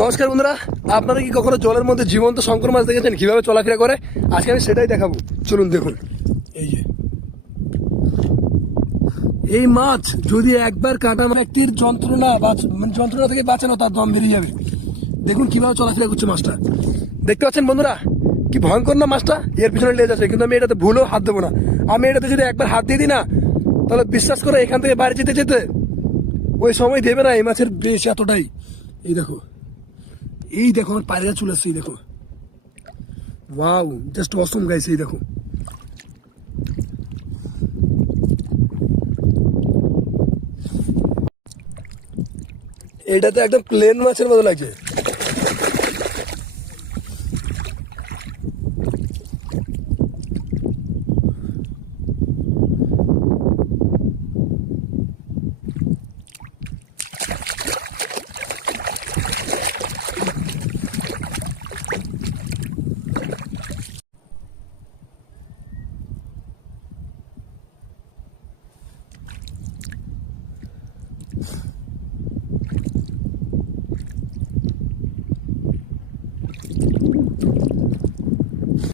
নমস্কার বন্ধুরা, আপনারা কি কখনো জলের মধ্যে জীবন্ত শঙ্কর মাছ দেখেছেন কিভাবে চলাফেরা করে? আজকে আমি সেটাই দেখাবো, চলুন দেখুন। এই যে এই মাছ যদি একবার কাটা ব্যক্তির যন্ত্রণা থেকে বাঁচানো, তার দম বেরিয়ে যাবে। দেখুন কিভাবে চলাফেরা করছে মাছটা, দেখতে পাচ্ছেন বন্ধুরা? কি ভয়ঙ্কর না মাছটা, এর পিছনে লেজ আছে, কিন্তু আমি এটাতে ভুলেও হাত দেবো না। আমি এটাতে যদি একবার হাত দিয়ে দিই না, তাহলে বিশ্বাস করে এখান থেকে বাইরে যেতে যেতে ওই সময় দেবে না। এই মাছের বেশ এতটাই, এই দেখো, এই দেখো আমার পায়রা চলে আসছে, এই দেখো, ওয়াও, জাস্ট অসম গাইস। এই দেখো, এটাতে একদম প্লেন মাছের মতো লাগছে।